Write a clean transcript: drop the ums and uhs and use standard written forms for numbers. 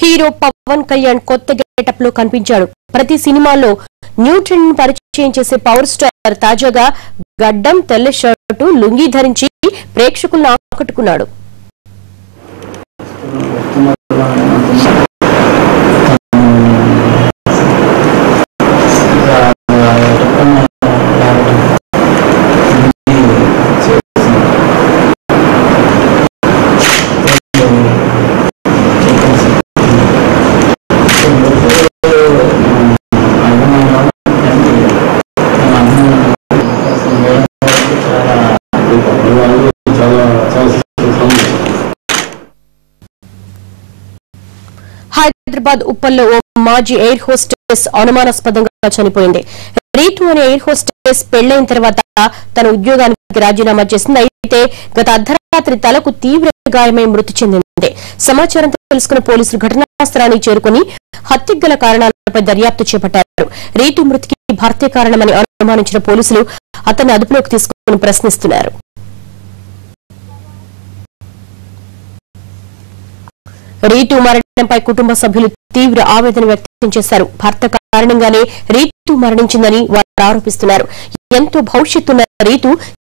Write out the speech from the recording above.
Hero Pawan Kalyan కొత్త getup లో కనిపించాడు. ప్రతి సినిమాలో న్యూ ట్రెండ్ పరిచయం చేసే పవర్ స్టార్ తాజాగా గడ్డం, తెల్ల షర్టు, లుంగీ ధరించి ప్రేక్షకులను ఆకట్టుకున్నాడు. హైదరాబాద్ ఉప్పల్లో ఓ మాజీ ఎయిర్ హోస్టెస్ అనుమానాస్పదంగా చనిపోయింది. రీతు అనే ఎయిర్ హోస్టెస్ పెళ్లైన తర్వాత తన ఉద్యోగానికి రాజీనామా చేసింది. అయితే గత అర్ధరాత్రి తలకు తీవ్ర గాయమై మృతి చెందింది. సమాచారం తెలుసుకున్న పోలీసులు ఘటనా స్థలానికి చేరుకుని హత్యకు గల కారణాలపై దర్యాప్తు చేపట్టారు. రీతు మృతికి భర్తే కారణమని అనుమానించిన పోలీసులు అతన్ని అదుపులోకి తీసుకుని ప్రశ్నిస్తున్నారు. రీతు మరణంపై కుటుంబ సభ్యులు తీవ్ర ఆవేదన వ్యక్తం చేశారు. భర్త కారణంగానే రీతు మరణించిందని వారు ఆరోపిస్తున్నారు. ఎంతో భవిష్యత్తున్న రీతు